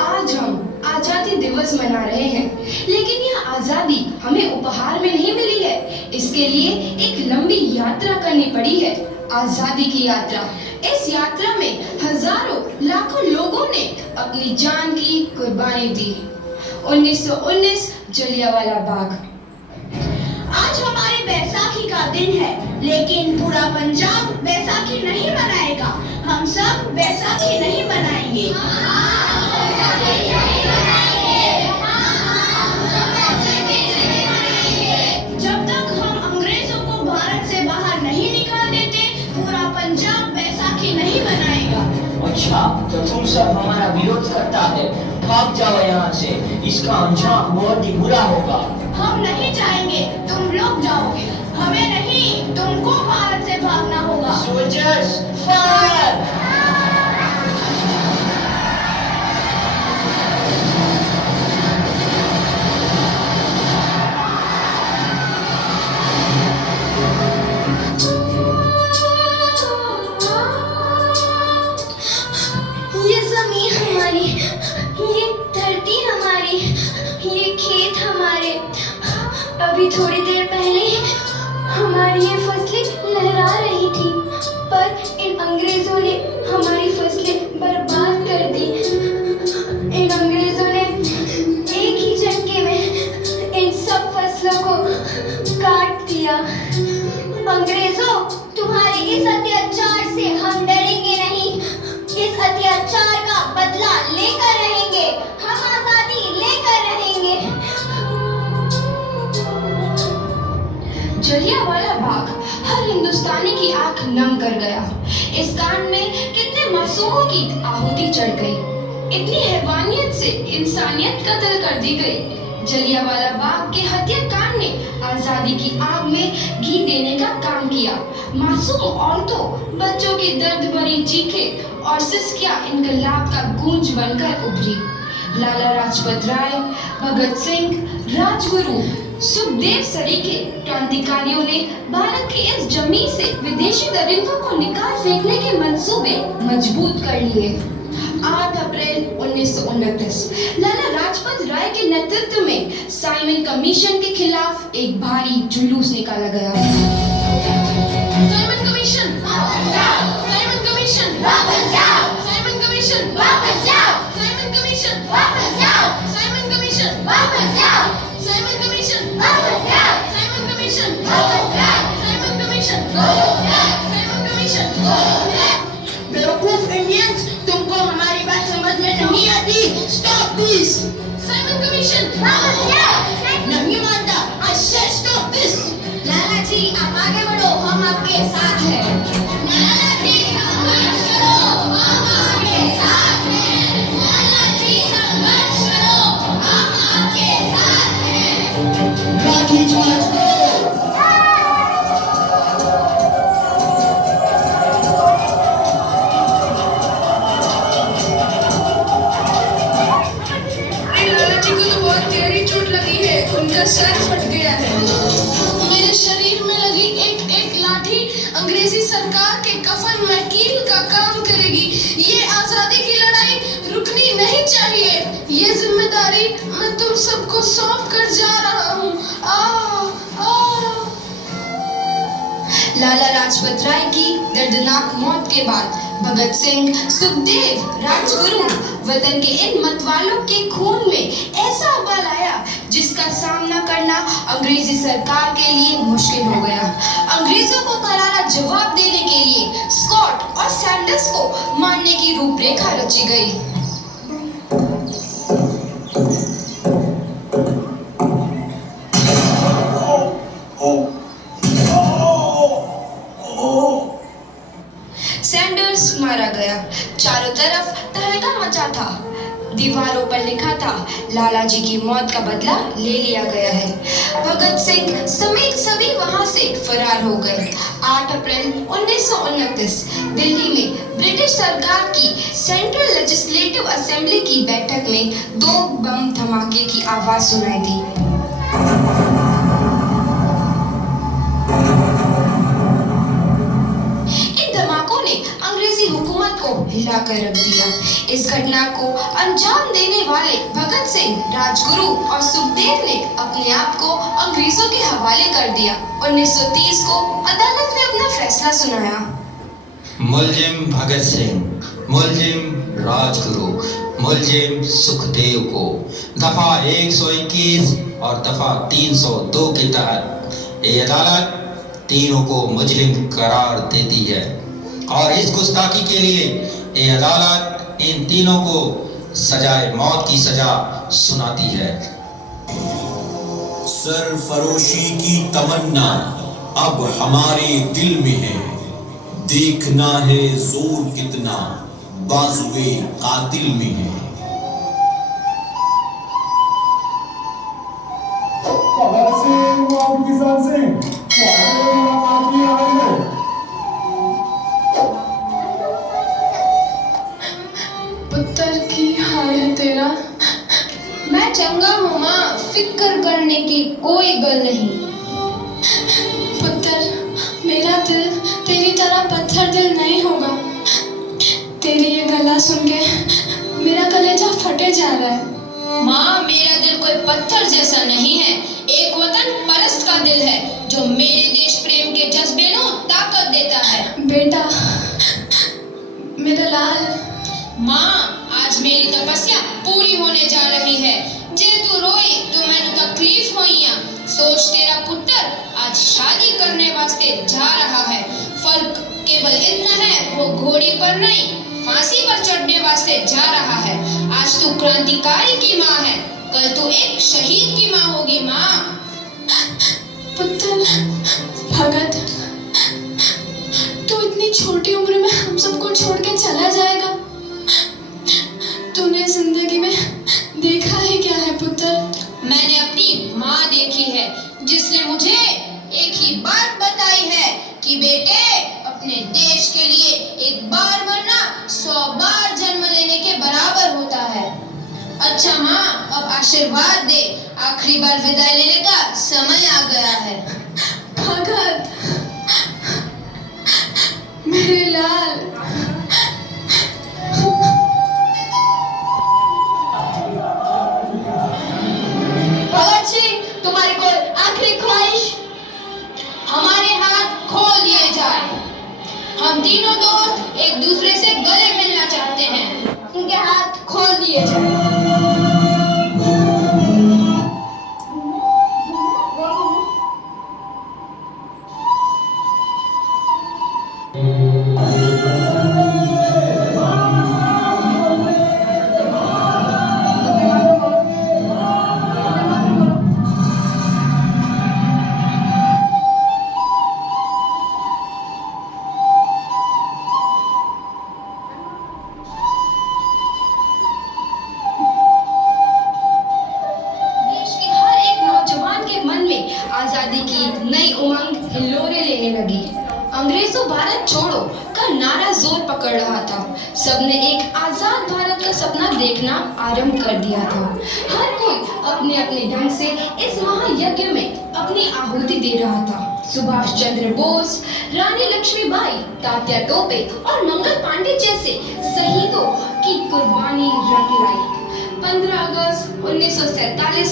आज हम आजादी दिवस मना रहे हैं, लेकिन यह आजादी हमें उपहार में नहीं मिली है। इसके लिए एक लंबी यात्रा करनी पड़ी है, आजादी की यात्रा। इस यात्रा में हजारों लाखों लोगों ने अपनी जान की कुर्बानी दी। 1919 जलियांवाला बाग। आज हमारी बैसाखी का दिन है, लेकिन पूरा पंजाब बैसाखी नहीं मनाएगा। हम सब बैसाखी नहीं मनाएंगे। जब तक हम अंग्रेजों को भारत से बाहर नहीं निकाल देते, पूरा पंजाब बैसाखी नहीं मनाएगा। अच्छा, तो तुम सब हमारा विरोध करता है, भाग जाओ यहाँ से। इसका अंजाम बहुत ही बुरा होगा। हम नहीं जाएंगे, तुम लोग जाओगे। हमें नहीं, तुमको भारत से भागना होगा। Soldiers fire! ये जमीन हमारी, ये धरती हमारी, ये खेत हमारे। अभी थोड़ी देर पहले हमारी ये फसलें लहरा रही थी, पर इन अंग्रेजों ने हमारी फसलें बर्बाद कर दी। इन अंग्रेजों ने एक ही झटके में इन सब फसलों को काट दिया। अंग्रेजों, तुम्हारे इस अत्याचार से हम डरेंगे नहीं। इस अत्याचार का बदला लेकर रहेंगे। हम आजादी लेकर रहेंगे। जलियांवाला बाग हर हिंदुस्तानी की आंख नम कर गया। इस कांड में कितने मासूमों की आहुति चढ़ गई। इतनी हैवानियत से इंसानियत कत्ल कर दी गई। जलियांवाला बाग के हत्याकांड ने आजादी की आग में घी देने का काम किया। मासूम औरतों, बच्चों की दर्द भरी चीखें और सिसकियां इनकलाब का गूंज बनकर उभरी। लाला लाजपत राय, भगत सिंह, राजगुरु, सुखदेव सरीखे क्रांतिकारियों ने भारत की इस जमीन से विदेशी दरिंदों को निकाल फेंकने के मंसूबे मजबूत कर लिए। 8 अप्रैल 1929 लाला लाजपत राय के नेतृत्व में साइमन कमीशन के खिलाफ एक भारी जुलूस निकाला गया। साइमन कमीशन वापस जाओ! साइमन कमीशन वापस जाओ! साइमन कमीशन वापस जाओ! साइमन कमीशन वापस जाओ! साइमन कमीशन वापस जाओ! साइमन कमीशन वापस जाओ! साइमन कमीशन वापस जाओ! साइमन कमीशन वापस जाओ! साइमन कमीशन वापस जाओ! बेवकूफ इंडियंस, तुमको हमारी बात समझ में नहीं आती। Stop this! साइमन कमीशन वापस जाओ! नहीं मानता। I said stop this! लाला जी, आप आगे बढ़ो, हम आपके साथ हैं। लाला जी, संघर्ष करो, हम आपके साथ हैं। लाला जी, संघर्ष करो, हम आपके साथ हैं। लाठी चार्ज करो! लाला जी को तो बहुत गहरी चोट लगी है, उनका सर फट गया है। मेरे शरीर में लगी एक एक लाठी अंग्रेजी सरकार के कफन में कील का काम करेगी। ये आजादी की लड़ाई रुकनी नहीं चाहिए। ये जिम्मेदारी मैं तुम सबको सौंप कर जा रहा हूँ। लाला लाजपत राय की दर्दनाक मौत के बाद भगत सिंह, सुखदेव, राजगुरु वतन के इन मतवालों के खून में ऐसा उबाल आया जिसका सामना करना अंग्रेजी सरकार के लिए मुश्किल हो गया। अंग्रेजों को करारा जवाब देने के लिए स्कॉट और सैंडर्स को मारने की रूपरेखा रची गई। सैंडर्स मारा गया। चारों तरफ तहलका मचा था। दीवारों पर लिखा था, लाला जी की मौत का बदला ले लिया गया है। भगत सिंह समेत सभी वहां से फरार हो गए। 8 अप्रैल 1929 दिल्ली में ब्रिटिश सरकार की सेंट्रल लेजिस्लेटिव असेंबली की बैठक में 2 बम धमाके की आवाज सुनाई दी। इन धमाकों ने अंग्रेजी हुकूमत को हिलाकर रख दिया। इस घटना को अंजाम देने वाले भगत सिंह, राजगुरु और सुखदेव ने अपने आप को अंग्रेजों के हवाले कर दिया। 1930 को अदालत ने अपना फैसला सुनाया। मुलजिम भगत सिंह, मुलजिम राजगुरु, मुलजिम सुखदेव को दफा 121 और दफा 302 के तहत ये अदालत तीनों को मुजरिम करार देती है और इस गुस्ताखी के लिए ये अदालत इन तीनों को सजाए मौत की सजा सुनाती है। सरफरोशी की तमन्ना अब हमारे दिल में है, देखना है जोर कितना बाजुए कातिल में है। भगत सिंह और किसान सिंह तुम्हारे मुलाकात की आ रही है। पुत्र की हाल है तेरा। मैं चंगा हूँ माँ, फिक्र करने की कोई गल नहीं। पुत्र, मेरा दिल तेरी तरह पत्थर दिल नहीं होगा। तेरी ये गला सुन के मेरा कलेजा फटे जा रहा है। माँ, मेरा दिल कोई पत्थर जैसा नहीं है, एक वतन परस्त का दिल है जो मेरे देश प्रेम के जज्बे को ताकत देता है। बेटा, मेरा लाल। माँ, आज मेरी तपस्या पूरी होने जा रही है। जे तू रोई तो मैंने तकलीफ होइया। सोच, तेरा पुत्र आज शादी करने वास्ते जा रहा है। फर्क केवल इतना है, वो घोड़ी पर नहीं फांसी पर चढ़ने वास्ते जा रहा है। आज तू क्रांतिकारी की माँ है, कल तू एक शहीद की माँ होगी। माँ, पुत्र भगत, तू इतनी छोटी उम्र में हम सबको छोड़ के चला जाएगा। तूने जिंदगी में देखा ही क्या है पुत्र? मैंने अपनी माँ देखी है जिसने मुझे एक ही बात बताई है कि बेटे, अपने देश के लिए एक बार मरना 100 बार जन्म लेने के बराबर होता है। अच्छा माँ, अब आशीर्वाद दे, आखिरी बार विदाई लेने का समय आ गया है। भगत, मेरे लाल। भगत सिंह, तुम्हारी कोई आखिरी ख्वाहिश? हमारे हाथ खोल दिए जाए। हम तीनों दोस्त एक दूसरे से गले मिलना चाहते हैं। उनके हाथ खोल दिए जाए। देश के हर एक नौजवान के मन में आजादी की नई उमंग हिलोरे लेने लगी। अंग्रेजों भारत छोड़ो का नारा जोर पकड़ रहा था। सबने एक आजाद भारत का सपना देखना आरंभ कर दिया था। हर कोई अपने अपने ढंग से इस महायज्ञ में अपनी आहुति दे रहा था। सुभाष चंद्र बोस, रानी लक्ष्मीबाई, तात्या टोपे और मंगल पांडे जैसे शहीदों की कुर्बानी रंग लाई। 15 अगस्त 1947